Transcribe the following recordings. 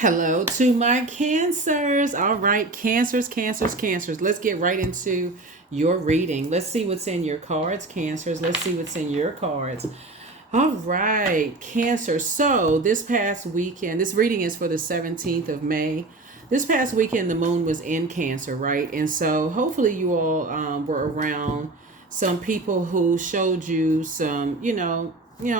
Hello to my cancers. All right, cancers. Let's get right into your reading. Let's see what's in your cards, cancers. Let's see what's in your cards. All right, cancer. So this past weekend, this reading is for the 17th of May. This past weekend, the moon was in Cancer, right? And so hopefully you all were around some people who showed you some,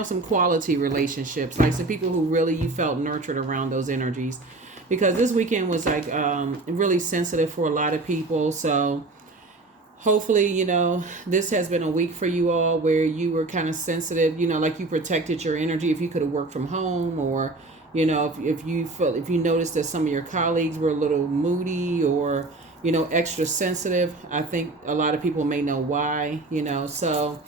some quality relationships, like some people who really you felt nurtured around those energies, because this weekend was like really sensitive for a lot of people. So hopefully, this has been a week for you all where you were kind of sensitive, like you protected your energy if you could have worked from home, or if you felt, if you noticed that some of your colleagues were a little moody or extra sensitive. I think a lot of people may know why. So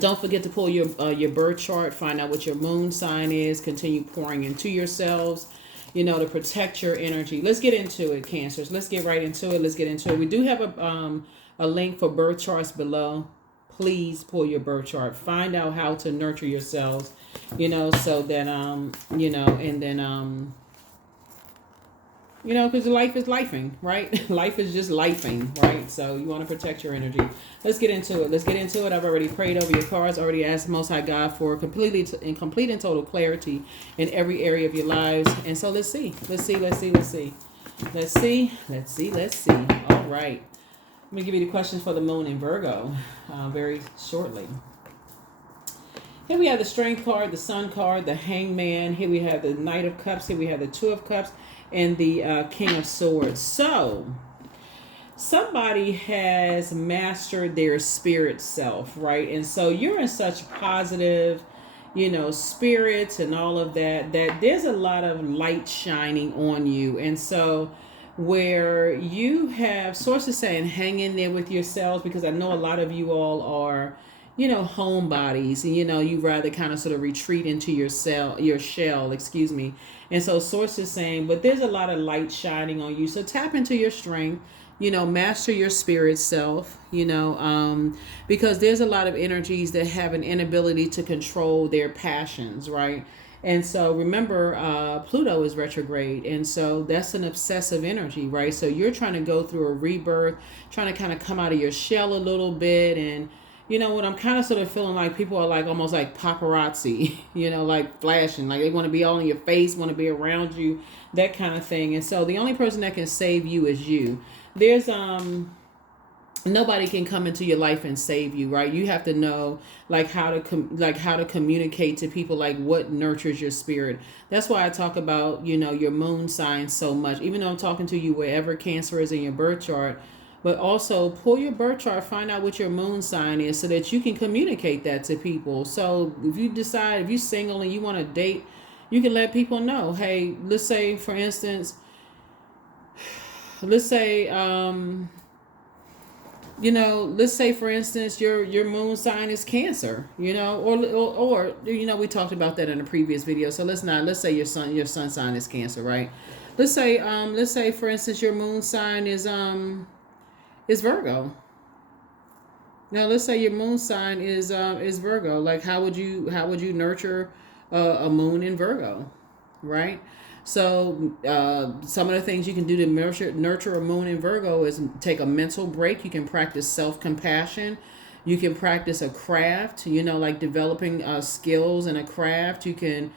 don't forget to pull your birth chart, find out what your moon sign is, continue pouring into yourselves, to protect your energy. Let's get into it, cancers. Let's get right into it. Let's get into it. We do have a link for birth charts below. Please pull your birth chart. Find out how to nurture yourselves, so that and then because life is lifing, right? Life is just lifing, right? So you want to protect your energy. Let's get into it. I've already prayed over your cards, already asked Most High God for complete and total clarity in every area of your lives. And so let's see. All right. I'm going to give you the questions for the moon in Virgo very shortly. Here we have the Strength card, the Sun card, the Hangman. Here we have the Knight of Cups. Here we have the Two of Cups and the King of Swords. So somebody has mastered their spirit self, right? And so you're in such positive, spirits and all of that there's a lot of light shining on you. And so where you have sources saying hang in there with yourselves, because I know a lot of you all are homebodies, and you rather kind of sort of retreat into your shell, excuse me. And so sources saying, but there's a lot of light shining on you. So tap into your strength, master your spirit self, because there's a lot of energies that have an inability to control their passions, right? And so remember, Pluto is retrograde. And so that's an obsessive energy, right? So you're trying to go through a rebirth, trying to kind of come out of your shell a little bit. And what I'm kind of sort of feeling like people are like almost like paparazzi, like flashing, like they want to be all in your face, want to be around you, that kind of thing. And so the only person that can save you is you. There's nobody can come into your life and save you, right? You have to know like how to communicate to people, like what nurtures your spirit. That's why I talk about your moon sign so much, even though I'm talking to you wherever Cancer is in your birth chart. But also pull your birth chart, find out what your moon sign is so that you can communicate that to people. So if you decide, if you're single and you want to date, you can let people know, hey, let's say for instance, let's say for instance your moon sign is Cancer, or we talked about that in a previous video. So let's say your sun sign is Cancer, right? Let's say for instance your moon sign is Virgo. Now let's say your moon sign is Virgo. Like how would you nurture a moon in Virgo, right? So some of the things you can do to nurture a moon in Virgo is take a mental break. You can practice self-compassion. You can practice a craft, like developing skills in a craft. You can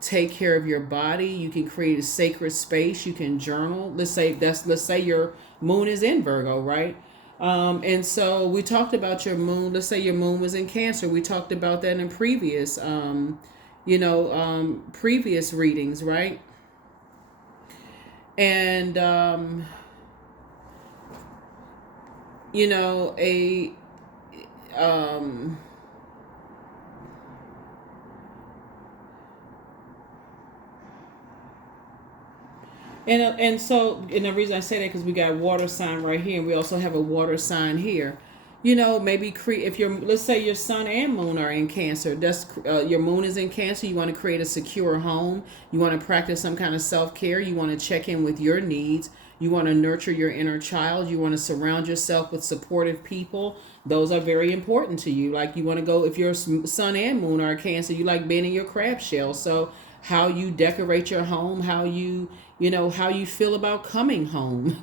take care of your body. You can create a sacred space. You can journal. Let's say your moon is in Virgo, right? And so we talked about your moon. Let's say your moon was in Cancer. We talked about that in previous previous readings, right? And a and the reason I say that because we got water sign right here, and we also have a water sign here. Maybe if let's say your sun and moon are in Cancer, that's your moon is in Cancer. You want to create a secure home. You want to practice some kind of self-care. You want to check in with your needs. You want to nurture your inner child. You want to surround yourself with supportive people. Those are very important to you. Like you want to go, if your sun and moon are Cancer, you like being in your crab shell. So how you decorate your home, how how you feel about coming home,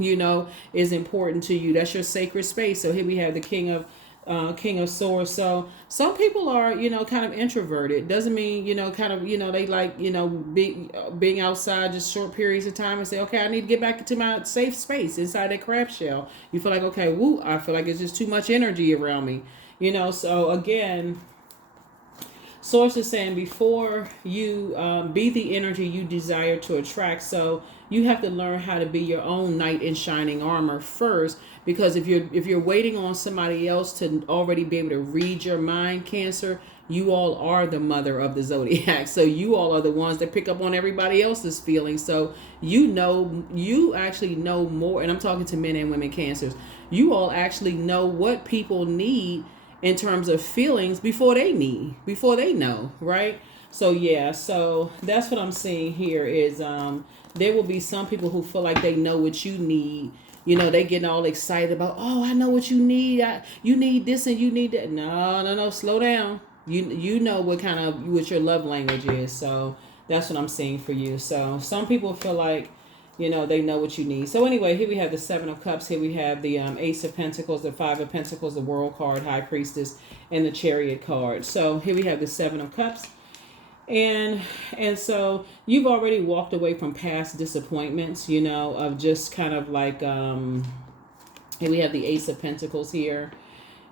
is important to you. That's your sacred space. So here we have the King of Swords. So some people are, kind of introverted. Doesn't mean, kind of, they like, being outside just short periods of time and say, okay, I need to get back to my safe space inside that crab shell. You feel like, okay, woo, I feel like it's just too much energy around me. So again, Source is saying before you be the energy you desire to attract. So you have to learn how to be your own knight in shining armor first, because if you're waiting on somebody else to already be able to read your mind, Cancer, you all are the mother of the zodiac. So you all are the ones that pick up on everybody else's feelings. So you actually know more, and I'm talking to men and women Cancers. You all actually know what people need in terms of feelings before they know, right? So yeah, so that's what I'm seeing here is there will be some people who feel like they know what you need. They getting all excited about, oh, I know what you need. You need this and you need that. No, slow down. You know what your love language is. So that's what I'm seeing for you. So some people feel like, they know what you need. So anyway, here we have the Seven of Cups. Here we have the Ace of Pentacles, the Five of Pentacles, the World card, High Priestess, and the Chariot card. So here we have the Seven of Cups. And so you've already walked away from past disappointments, of just kind of like, here we have the Ace of Pentacles here.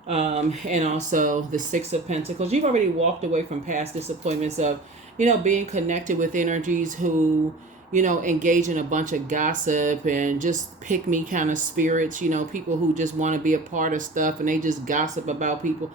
And also the Six of Pentacles. You've already walked away from past disappointments of, being connected with energies who, engage in a bunch of gossip and just pick me kind of spirits, people who just want to be a part of stuff and they just gossip about people.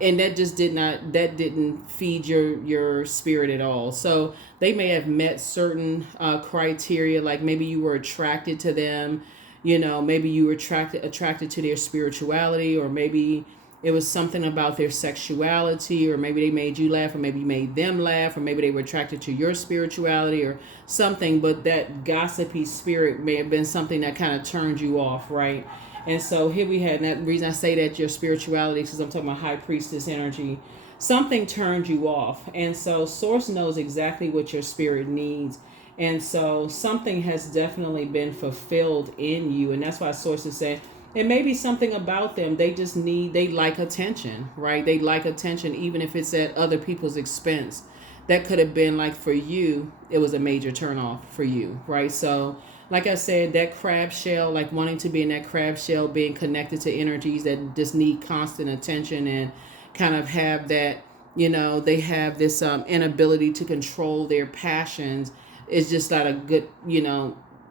And that just didn't feed your spirit at all. So they may have met certain criteria, like maybe you were attracted to them, maybe you were attracted to their spirituality, or maybe it was something about their sexuality, or maybe they made you laugh, or maybe you made them laugh, or maybe they were attracted to your spirituality or something. But that gossipy spirit may have been something that kind of turned you off, right? And so here we had, and that reason I say that your spirituality, because I'm talking about High Priestess energy, something turned you off. And so Source knows exactly what your spirit needs. And so something has definitely been fulfilled in you. And that's why Source is saying, it may be something about them. They like attention, right? They like attention, even if it's at other people's expense. That could have been like for you, it was a major turnoff for you, right? So like I said, that crab shell, like wanting to be in that crab shell, being connected to energies that just need constant attention and kind of have that, they have this inability to control their passions. It's just not a good,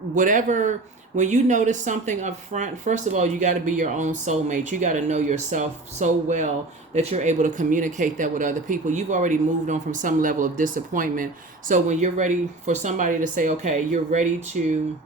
whatever. When you notice something up front, first of all, you got to be your own soulmate. You got to know yourself so well that you're able to communicate that with other people. You've already moved on from some level of disappointment. So when you're ready for somebody to say, okay, you're ready to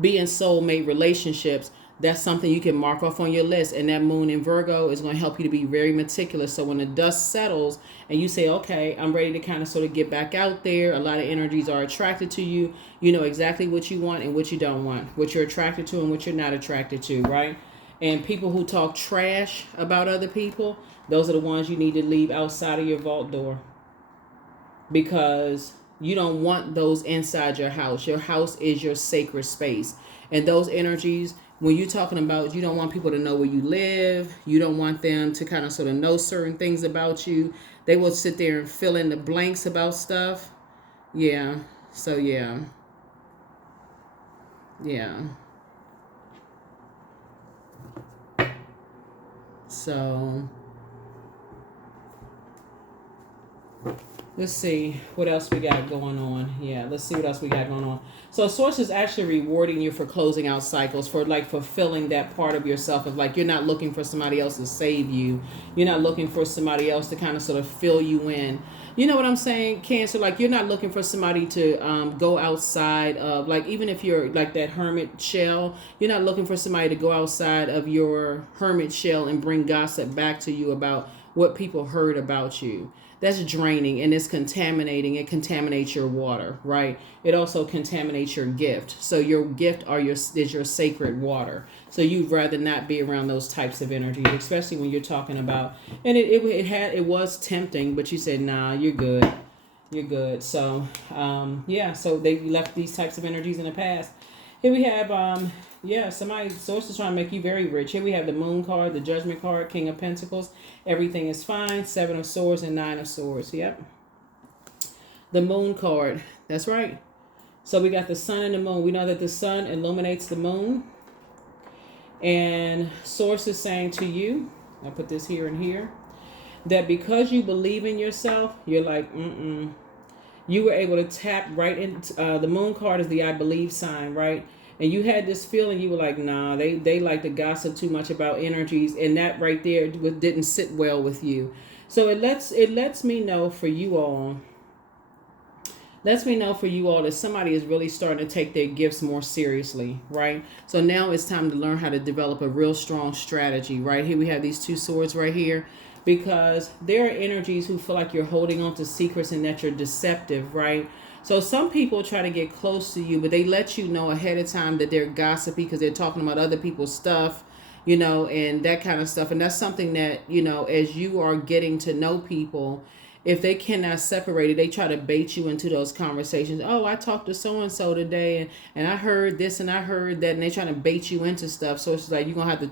be in soulmate relationships, that's something you can mark off on your list. And that moon in Virgo is going to help you to be very meticulous. So when the dust settles and you say, okay, I'm ready to kind of sort of get back out there, a lot of energies are attracted to you. You know exactly what you want and what you don't want, what you're attracted to and what you're not attracted to, right? And people who talk trash about other people, those are the ones you need to leave outside of your vault door, because you don't want those inside your house. Your house is your sacred space. And those energies, when you're talking about, you don't want people to know where you live. You don't want them to kind of sort of know certain things about you. They will sit there and fill in the blanks about stuff. Yeah. So, yeah. Yeah. So, let's see what else we got going on. Yeah, let's see what else we got going on. So Source is actually rewarding you for closing out cycles, for like fulfilling that part of yourself of like, you're not looking for somebody else to save you. You're not looking for somebody else to kind of sort of fill you in. You know what I'm saying, Cancer? Like, you're not looking for somebody to go outside of, like, even if you're like that hermit shell, you're not looking for somebody to go outside of your hermit shell and bring gossip back to you about what people heard about you. That's draining, and it's contaminating. It contaminates your water, right? It also contaminates your gift. So your gift is your sacred water. So you'd rather not be around those types of energies, especially when you're talking about. And it was tempting, but you said, nah, you're good. You're good. So, yeah. So they left these types of energies in the past. Here we have, yeah, somebody, source is trying to make you very rich. Here we have the Moon card, the Judgment card, King of Pentacles. Everything is fine. 7 of Swords and 9 of Swords. Yep. The Moon card. That's right. So we got the sun and the moon. We know that the sun illuminates the moon. And source is saying to you, I'll put this here and here, that because you believe in yourself, you're like, you were able to tap right into, the moon card is the I believe sign, right? And you had this feeling, you were like, nah, they like to gossip too much about energies. And that right there didn't sit well with you. So it lets me know for you all, that somebody is really starting to take their gifts more seriously, right? So now it's time to learn how to develop a real strong strategy, right? Here we have these 2 swords right here, because there are energies who feel like you're holding on to secrets and that you're deceptive, right? So some people try to get close to you, but they let you know ahead of time that they're gossipy because they're talking about other people's stuff, and that kind of stuff. And that's something that, as you are getting to know people, if they cannot separate it, they try to bait you into those conversations. Oh, I talked to so-and-so today, and I heard this and I heard that, and they're trying to bait you into stuff. So it's like you're going to have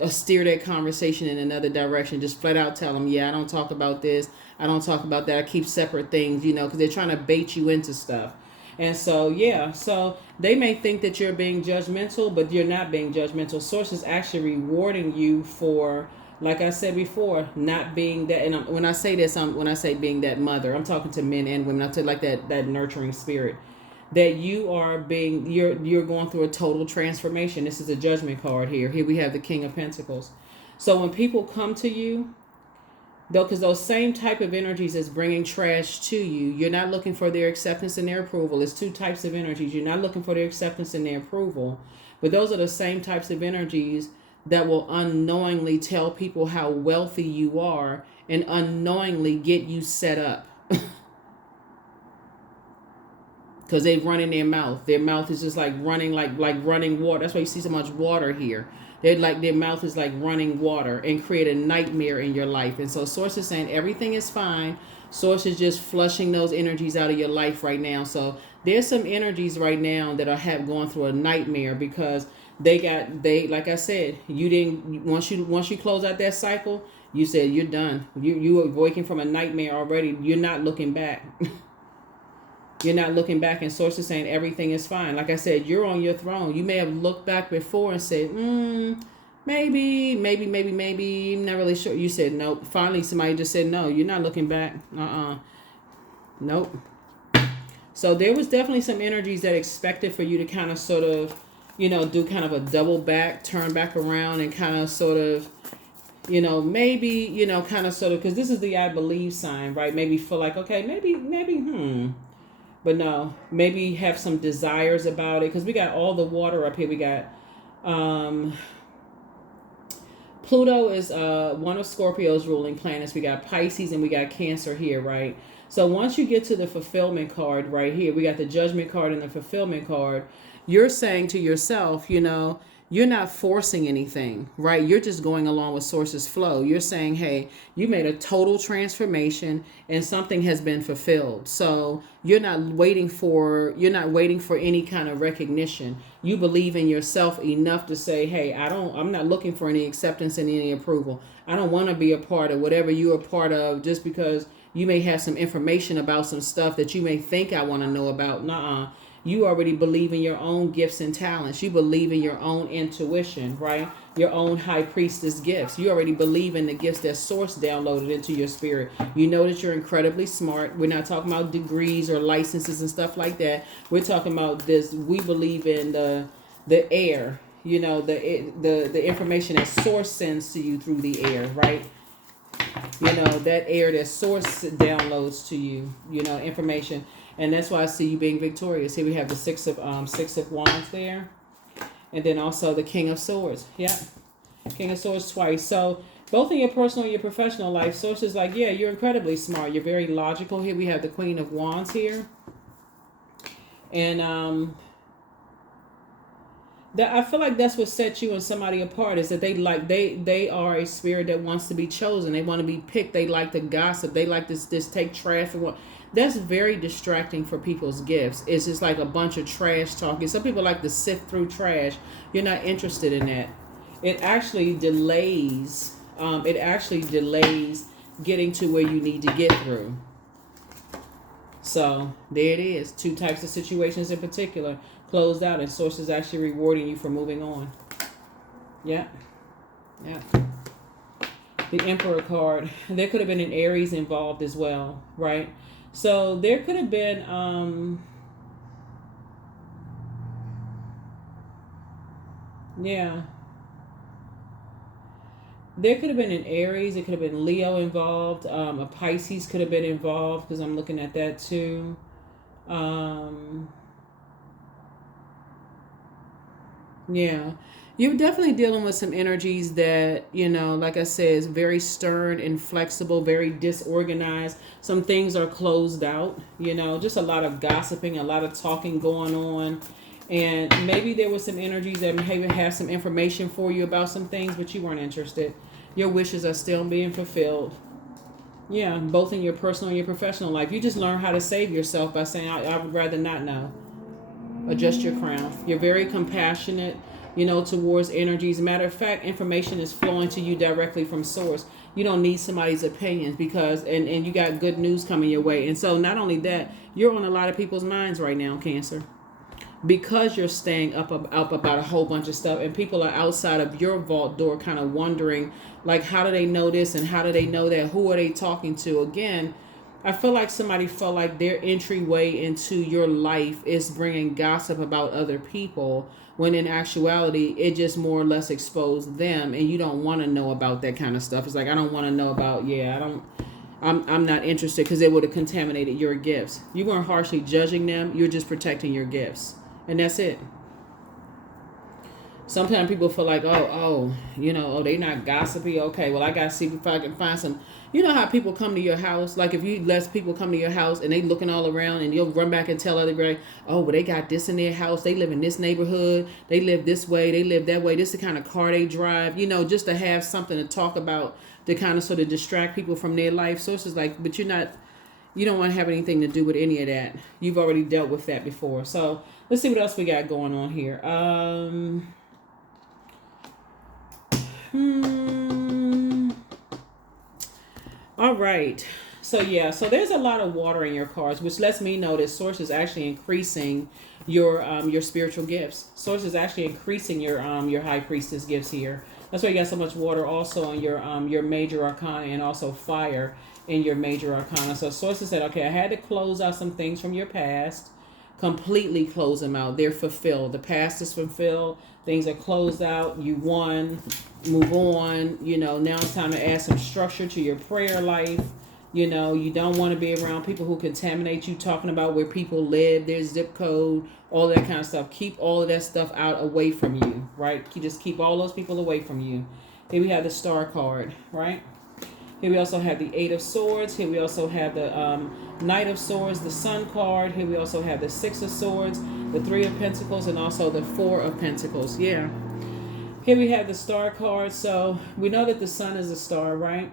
to steer that conversation in another direction. Just flat out tell them, yeah, I don't talk about this. I don't talk about that. I keep separate things, because they're trying to bait you into stuff. And so, yeah, so they may think that you're being judgmental, but you're not being judgmental. Source is actually rewarding you for, like I said before, not being that. And when I say this, when I say being that mother, I'm talking to men and women. I say like that nurturing spirit, that you are being, you're going through a total transformation. This is a Judgment card here. Here we have the King of Pentacles. So when people come to you, though, because those same type of energies is bringing trash to you, you're not looking for their acceptance and their approval. It's 2 types of energies. You're not looking for their acceptance and their approval, but those are the same types of energies that will unknowingly tell people how wealthy you are and unknowingly get you set up. Because they run in their mouth. Their mouth is just like running, like running water. That's why you see so much water here. They're like, their mouth is like running water and create a nightmare in your life. And so Source is saying everything is fine. Source is just flushing those energies out of your life right now. So there's some energies right now that are going through a nightmare because they like I said, you didn't, once you close out that cycle, you said you're done. You are waking from a nightmare already. You're not looking back. You're not looking back, and Source is saying everything is fine. Like I said, you're on your throne. You may have looked back before and said, maybe, not really sure. You said nope. Finally, somebody just said, no, you're not looking back. Nope. So there was definitely some energies that expected for you to kind of sort of, do kind of a double back, turn back around and kind of sort of, maybe, kind of sort of, because this is the I believe sign, right? Maybe feel like, okay, maybe, but no, maybe have some desires about it. Because we got all the water up here. We got Pluto is one of Scorpio's ruling planets. We got Pisces and we got Cancer here, right? So once you get to the fulfillment card right here, we got the Judgment card and the fulfillment card. You're saying to yourself, you're not forcing anything, right? You're just going along with Source's flow. You're saying, hey, you made a total transformation and something has been fulfilled. So you're not waiting for any kind of recognition. You believe in yourself enough to say, hey, I'm not looking for any acceptance and any approval. I don't want to be a part of whatever you're a part of just because you may have some information about some stuff that you may think I want to know about. Nuh-uh. You already believe in your own gifts and talents. You believe in your own intuition, right? Your own high priestess gifts. You already believe in the gifts that Source downloaded into your spirit. You know that you're incredibly smart. We're not talking about degrees or licenses and stuff like that. We're talking about this. We believe in the air, the information that Source sends to you through the air, right? That air that Source downloads to you, information. And that's why I see you being victorious. Here we have the six of Wands there. And then also the King of Swords. Yeah. King of Swords twice. So both in your personal and your professional life, Source is like, yeah, you're incredibly smart. You're very logical. Here we have the Queen of Wands here. And I feel like that's what sets you and somebody apart, is that they are a spirit that wants to be chosen. They want to be picked. They like to gossip. They like to take trash from what That's very distracting for people's gifts. It's just like a bunch of trash talking. Some people like to sift through trash. You're not interested in that. It actually delays. It actually delays getting to where you need to get through. So there it is. Two types of situations in particular closed out, and source is actually rewarding you for moving on. Yeah. Yeah. The Emperor card. There could have been an Aries involved as well, right? So there could have been yeah. There could have been an Aries, it could have been Leo involved, a Pisces could have been involved because I'm looking at that too. Yeah. You're definitely dealing with some energies that, like I said, is very stern, inflexible, very disorganized. Some things are closed out, just a lot of gossiping, a lot of talking going on. And maybe there was some energies that maybe have some information for you about some things, but you weren't interested. Your wishes are still being fulfilled. Yeah, both in your personal and your professional life. You just learn how to save yourself by saying, I would rather not know. Adjust your crown. You're very compassionate, towards energies. Matter of fact, information is flowing to you directly from source. You don't need somebody's opinions because, and you got good news coming your way. And so not only that, you're on a lot of people's minds right now, Cancer, because you're staying up about a whole bunch of stuff, and people are outside of your vault door kind of wondering, like, how do they know this and how do they know that? Who are they talking to? Again, I feel like somebody felt like their entryway into your life is bringing gossip about other people, when in actuality, it just more or less exposed them, and you don't want to know about that kind of stuff. It's like, I don't want to know about, I'm not interested because it would have contaminated your gifts. You weren't harshly judging them. You're just protecting your gifts. And that's it. Sometimes people feel like, they not gossipy. Okay, well, I got to see if I can find some. You know how people come to your house? Like, if you let people come to your house and they looking all around, and you'll run back and tell other guys, oh, well, they got this in their house. They live in this neighborhood. They live this way. They live that way. This is the kind of car they drive. Just to have something to talk about to kind of sort of distract people from their life. So it's just like, but you don't want to have anything to do with any of that. You've already dealt with that before. So let's see what else we got going on here. All right. So there's a lot of water in your cards, which lets me know that source is actually increasing your spiritual gifts. Source is actually increasing your high priestess gifts here. That's why you got so much water also in your major arcana, and also fire in your major arcana. So sources said, okay, I had to close out some things from your past, completely close them out. They're fulfilled. The past is fulfilled. Things are closed out. You won. Move on. Now it's time to add some structure to your prayer life. You don't want to be around people who contaminate you, talking about where people live, their zip code, all that kind of stuff. Keep all of that stuff out, away from you, right? You just keep all those people away from you. Here we have the Star card, right? Here we also have the Eight of Swords. Here we also have the Knight of Swords, the Sun card. Here we also have the Six of Swords, the Three of Pentacles, and also the Four of Pentacles. Yeah. Here we have the Star card. So we know that the Sun is a star, right?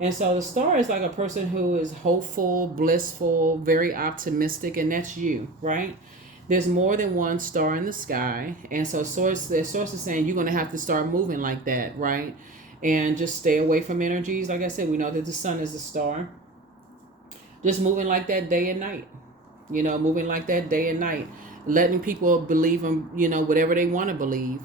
And so the star is like a person who is hopeful, blissful, very optimistic, and that's you, right? There's more than one star in the sky. And so the source is saying you're going to have to start moving like that, right? And just stay away from energies. Like I said, we know that the Sun is a star. Just moving like that day and night. Moving like that day and night. Letting people believe in, whatever they want to believe.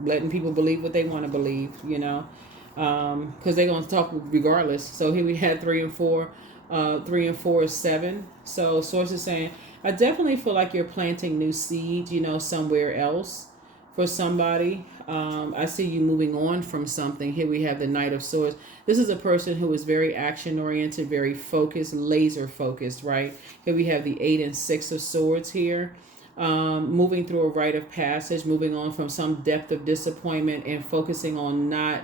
Letting people believe what they want to believe, because they're going to talk regardless. So here we had 3 and 4. 3 and 4 is 7. So source is saying, I definitely feel like you're planting new seeds, somewhere else for somebody. I see you moving on from something. Here we have the Knight of Swords. This is a person who is very action oriented, very focused, laser focused, right? Here we have the 8 and 6 of Swords here. Moving through a rite of passage, moving on from some depth of disappointment, and focusing on not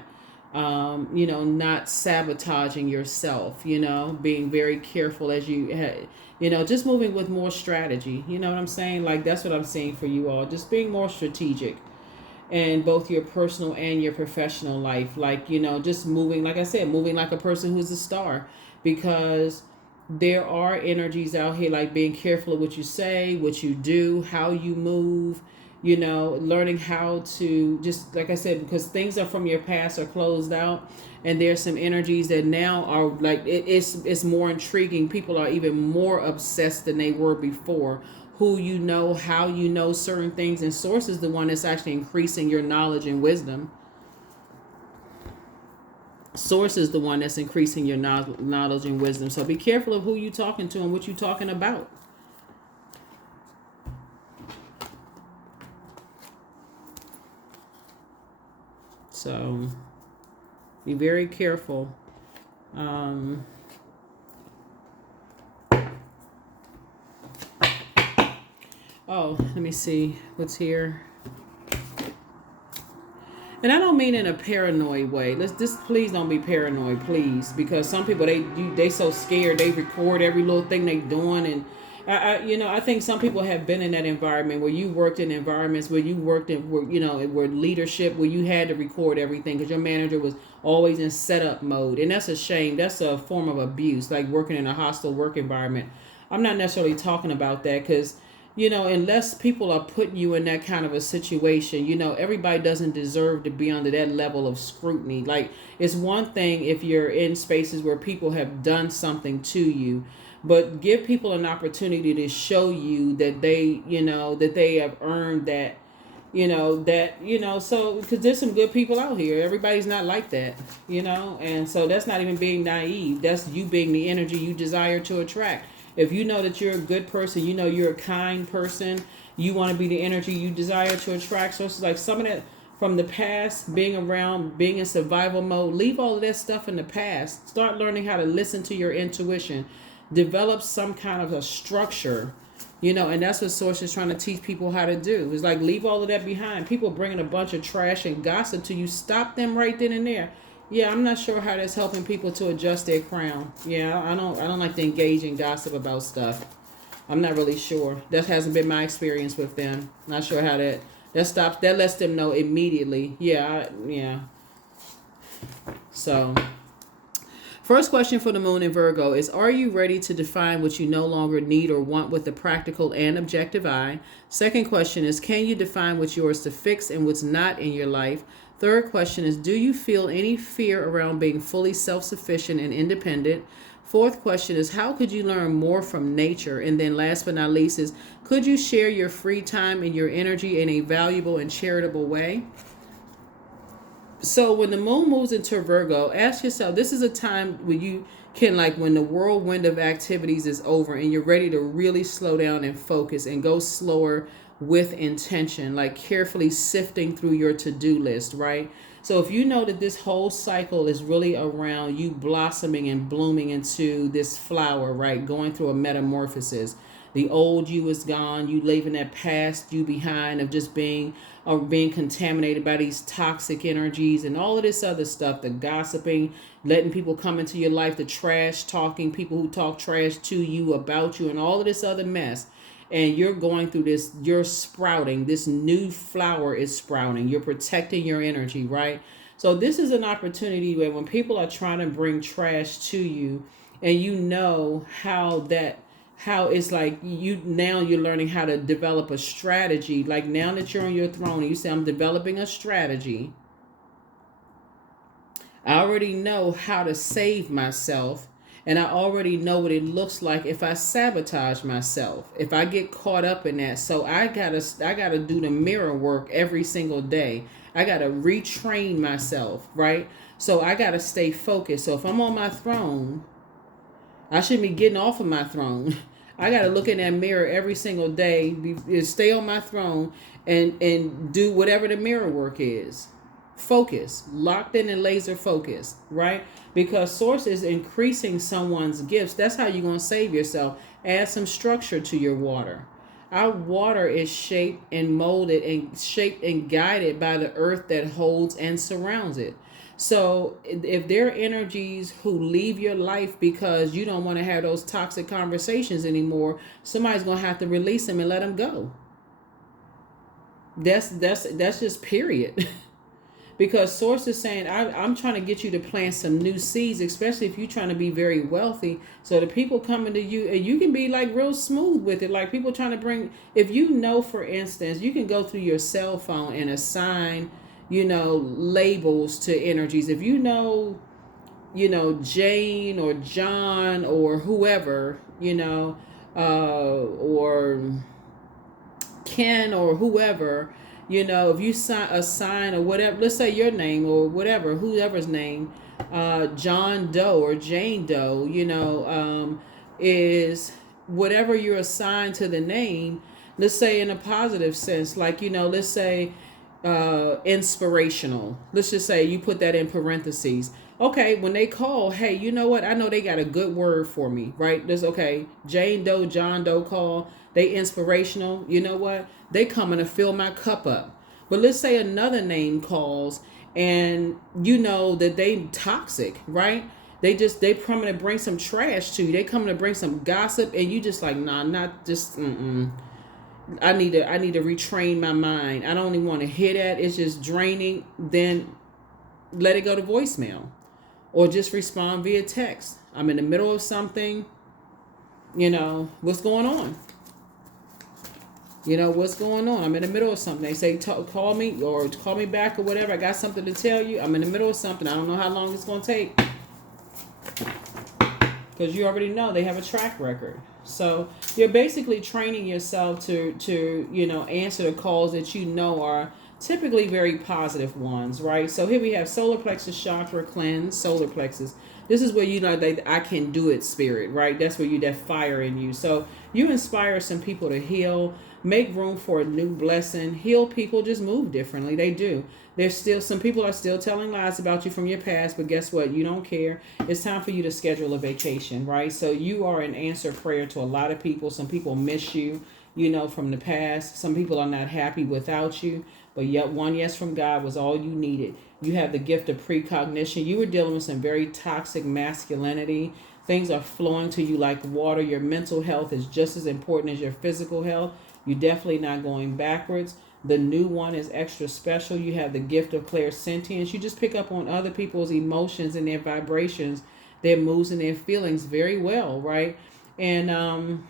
sabotaging yourself, being very careful as just moving with more strategy. You know what I'm saying? Like, that's what I'm saying for you all. Just being more strategic in both your personal and your professional life. Like, just moving, like I said, moving like a person who's a star, because there are energies out here like being careful of what you say, what you do, how you move, learning how to, just like I said, because things are from your past are closed out, and there's some energies that now are like it's more intriguing. People are even more obsessed than they were before. Who how certain things, and source is the one that's actually increasing your knowledge and wisdom. Source is the one that's increasing your knowledge and wisdom. So be careful of who you're talking to and what you're talking about. So be very careful. Oh, let me see what's here. And I don't mean in a paranoid way. Please don't be paranoid, please, because some people they so scared they record every little thing they doing, and I think some people have been in that environment where you worked in environments where you worked in where leadership, where you had to record everything because your manager was always in setup mode, and that's a shame. That's a form of abuse, like working in a hostile work environment. I'm not necessarily talking about that because unless people are putting you in that kind of a situation, everybody doesn't deserve to be under that level of scrutiny. Like, it's one thing if you're in spaces where people have done something to you, but give people an opportunity to show you that they have earned that, so, because there's some good people out here. Everybody's not like that, and so that's not even being naive. That's you being the energy you desire to attract. If you know that you're a good person, you're a kind person, you want to be the energy you desire to attract. So it's like some of that from the past, being around, being in survival mode, leave all of that stuff in the past. Start learning how to listen to your intuition. Develop some kind of a structure, and that's what Source is trying to teach people how to do. It's like, leave all of that behind. People bringing a bunch of trash and gossip to you. Stop them right then and there. Yeah, I'm not sure how that's helping people to adjust their crown. Yeah, I don't like to engage in gossip about stuff. I'm not really sure. That hasn't been my experience with them. Not sure how that stops. That lets them know immediately. Yeah. So, first question for the moon in Virgo is, are you ready to define what you no longer need or want with a practical and objective eye? Second question is, can you define what's yours to fix and what's not in your life? Third question is, do you feel any fear around being fully self-sufficient and independent? Fourth question is, how could you learn more from nature? And then last but not least is, could you share your free time and your energy in a valuable and charitable way? So when the moon moves into Virgo, ask yourself, this is a time when you can, like, when the whirlwind of activities is over and you're ready to really slow down and focus and go slower with intention, like carefully sifting through your to-do list, right? So if you know that this whole cycle is really around you blossoming and blooming into this flower, right? Going through a metamorphosis. The old you is gone. You leaving that past you behind of just being contaminated by these toxic energies and all of this other stuff, the gossiping, letting people come into your life, the trash talking, people who talk trash to you, about you, and all of this other mess. And you're going through this, you're sprouting, this new flower is sprouting. You're protecting your energy, right? So this is an opportunity where when people are trying to bring trash to you, and how it's like you're learning how to develop a strategy. Like, now that you're on your throne and you say, I'm developing a strategy. I already know how to save myself. And I already know what it looks like if I sabotage myself, if I get caught up in that. So I gotta do the mirror work every single day. I gotta retrain myself, right? So I gotta stay focused. So if I'm on my throne, I shouldn't be getting off of my throne. I gotta look in that mirror every single day, stay on my throne, and do whatever the mirror work is. Focus, locked in and laser focused, right? Because Source is increasing someone's gifts. That's how you're going to save yourself. Add some structure to your water. Our water is shaped and molded and shaped and guided by the earth that holds and surrounds it. So if there are energies who leave your life because you don't want to have those toxic conversations anymore, somebody's going to have to release them and let them go. That's just period. Because source is saying, I'm trying to get you to plant some new seeds, especially if you're trying to be very wealthy. So the people coming to you, and you can be like real smooth with it. Like people trying to bring, if you know, for instance, you can go through your cell phone and assign, labels to energies. If Jane or John or whoever, or Ken or whoever, if you assign or whatever, let's say your name or whatever, whoever's name, John Doe or Jane Doe, is whatever you're assigned to the name, let's say in a positive sense, like, let's say inspirational. Let's just say you put that in parentheses. Okay, when they call, hey, you know what? I know they got a good word for me, right? This okay. Jane Doe, John Doe call. They inspirational. You know what? They coming to fill my cup up. But let's say another name calls, and you know that they toxic, right? They coming to bring some trash to you. They coming to bring some gossip, and you just like, nah, not just. I need to retrain my mind. I don't even want to hear that. It's just draining. Then let it go to voicemail. Or just respond via text. I'm in the middle of something. What's going on? What's going on? I'm in the middle of something. They say, call me or call me back or whatever. I got something to tell you. I'm in the middle of something. I don't know how long it's going to take. Because you already know they have a track record. So you're basically training yourself to answer the calls that are typically very positive ones, right? So here we have solar plexus chakra cleanse, solar plexus. This is where that I can do it spirit, right? That's where that fire in you. So you inspire some people to heal, make room for a new blessing, heal people, just move differently. They do. Some people are still telling lies about you from your past, but guess what? You don't care. It's time for you to schedule a vacation, right? So you are an answered prayer to a lot of people. Some people miss you, from the past. Some people are not happy without you. But yet one yes from God was all you needed. You have the gift of precognition. You were dealing with some very toxic masculinity. Things are flowing to you like water. Your mental health is just as important as your physical health. You're definitely not going backwards. The new one is extra special. You have the gift of clairsentience. You just pick up on other people's emotions and their vibrations, their moods and their feelings very well, right? And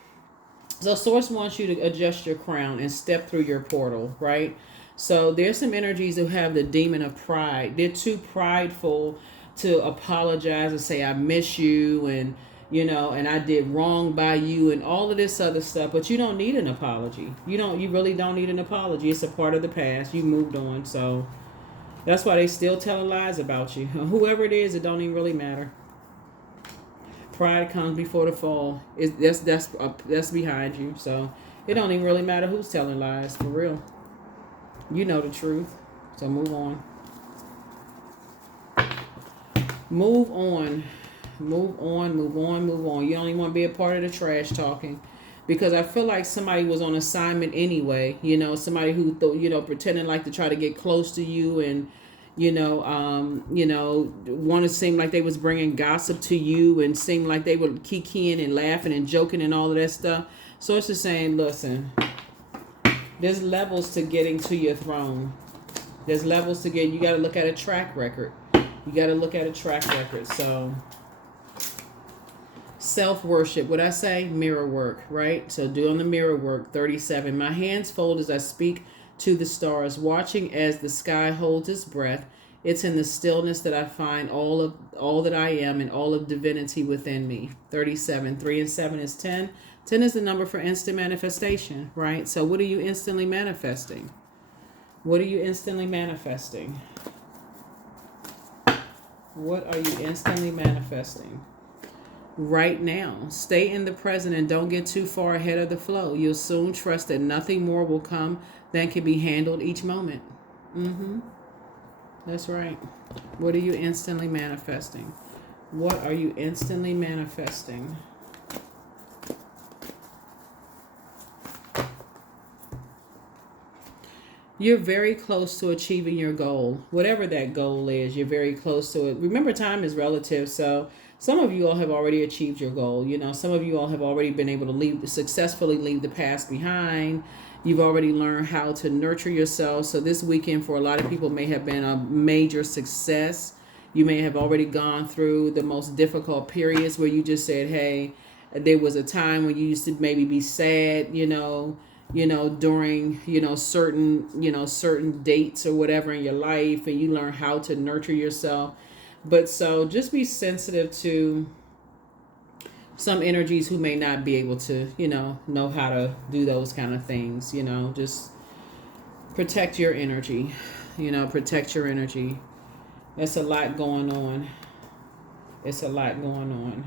so Source wants you to adjust your crown and step through your portal, right? So there's some energies who have the demon of pride. They're too prideful to apologize and say, I miss you and, and I did wrong by you and all of this other stuff. But you don't need an apology. You really don't need an apology. It's a part of the past. You moved on. So that's why they still telling lies about you. Whoever it is, it don't even really matter. Pride comes before the fall. That's behind you. So it don't even really matter who's telling lies, for real. You know the truth. So move on. Move on. Move on, move on, move on. You don't even want to be a part of the trash talking. Because I feel like somebody was on assignment anyway. Somebody who, pretending like to try to get close to you and, want to seem like they was bringing gossip to you and seem like they were kikiing and laughing and joking and all of that stuff. So it's just saying, listen, there's levels to getting to your throne. There's levels to you got to look at a track record. So self-worship, what I say, mirror work, right? So doing the mirror work, 37. My hands fold as I speak to the stars, watching as the sky holds its breath. It's in the stillness that I find all that I am and all of divinity within me. 37. 3 and 7 is 10. 10 is the number for instant manifestation, right? So what are you instantly manifesting? What are you instantly manifesting? What are you instantly manifesting? Right now. Stay in the present and don't get too far ahead of the flow. You'll soon trust that nothing more will come than can be handled each moment. That's right. What are you instantly manifesting? What are you instantly manifesting? You're very close to achieving your goal. Whatever that goal is, you're very close to it. Remember, time is relative, so some of you all have already achieved your goal. Some of you all have already been able to successfully leave the past behind. You've already learned how to nurture yourself. So this weekend for a lot of people may have been a major success. You may have already gone through the most difficult periods where you just said, hey, there was a time when you used to maybe be sad, during, certain dates or whatever in your life, and you learn how to nurture yourself. But so just be sensitive to some energies who may not be able to, know how to do those kind of things. Just protect your energy. Protect your energy. There's a lot going on. It's a lot going on.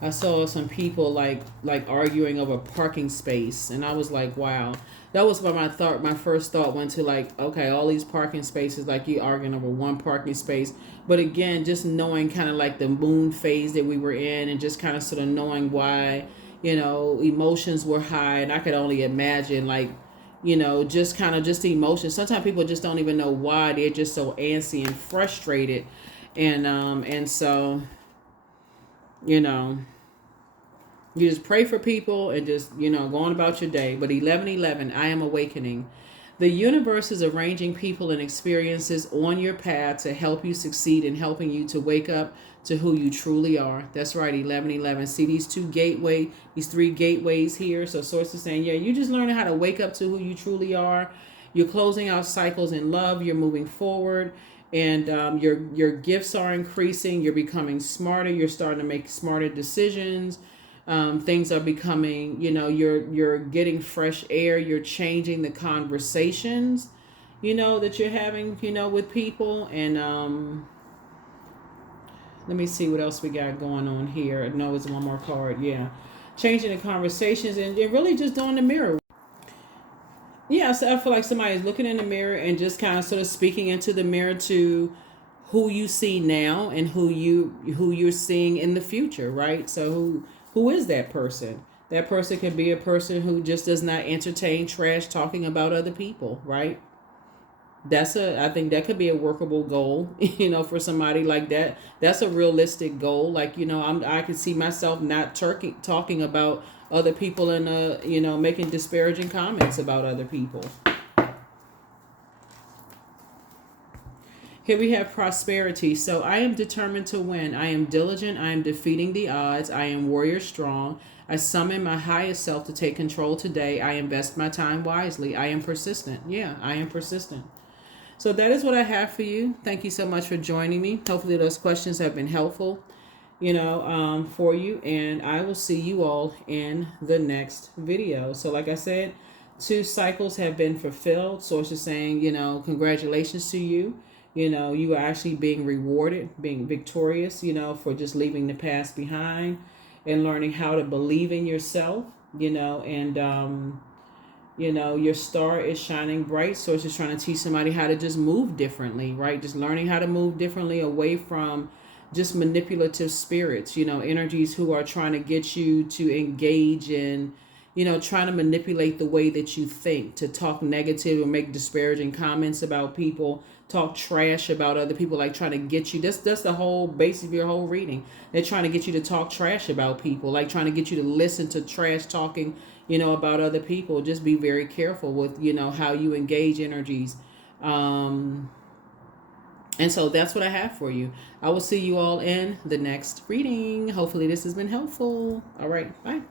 I saw some people like arguing over parking space, and I was like, wow. That was what my first thought went to, like, okay, all these parking spaces, like you arguing over one parking space. But again, just knowing kind of like the moon phase that we were in, and just kind of sort of knowing why, emotions were high. And I could only imagine, like, just kind of just the emotions. Sometimes people just don't even know why. They're just so antsy and frustrated. And so, you just pray for people and just, go on about your day. But 11:11, I am awakening. The universe is arranging people and experiences on your path to help you succeed and helping you to wake up to who you truly are. That's right, 11:11. See these three gateways here? So Source is saying, yeah, you're just learning how to wake up to who you truly are. You're closing out cycles in love. You're moving forward. And your gifts are increasing. You're becoming smarter. You're starting to make smarter decisions. Things are becoming, you're getting fresh air. You're changing the conversations, that you're having, with people. And let me see what else we got going on here. I know it's one more card. Yeah. Changing the conversations and really just doing the mirror. Yeah, so I feel like somebody is looking in the mirror and just kind of sort of speaking into the mirror to who you see now and who you're seeing in the future, right? So who is that person? That person could be a person who just does not entertain trash talking about other people, right? I think that could be a workable goal, for somebody like that. That's a realistic goal. Like, I can see myself not talking about other people and, making disparaging comments about other people. Here we have prosperity. So I am determined to win. I am diligent. I am defeating the odds. I am warrior strong. I summon my highest self to take control today. I invest my time wisely. I am persistent. Yeah, I am persistent. So that is what I have for you. Thank you so much for joining me. Hopefully those questions have been helpful, for you. And I will see you all in the next video. So like I said, 2 cycles have been fulfilled. Source is saying, congratulations to you. You are actually being rewarded, being victorious, for just leaving the past behind and learning how to believe in yourself, and your star is shining bright. So it's just trying to teach somebody how to just move differently, right? Just learning how to move differently away from just manipulative spirits, energies who are trying to get you to engage in, trying to manipulate the way that you think, to talk negative or make disparaging comments about people, talk trash about other people, like trying to get you. That's the whole base of your whole reading. They're trying to get you to talk trash about people, like trying to get you to listen to trash talking, about other people. Just be very careful with, how you engage energies. And so that's what I have for you. I will see you all in the next reading. Hopefully this has been helpful. All right. Bye.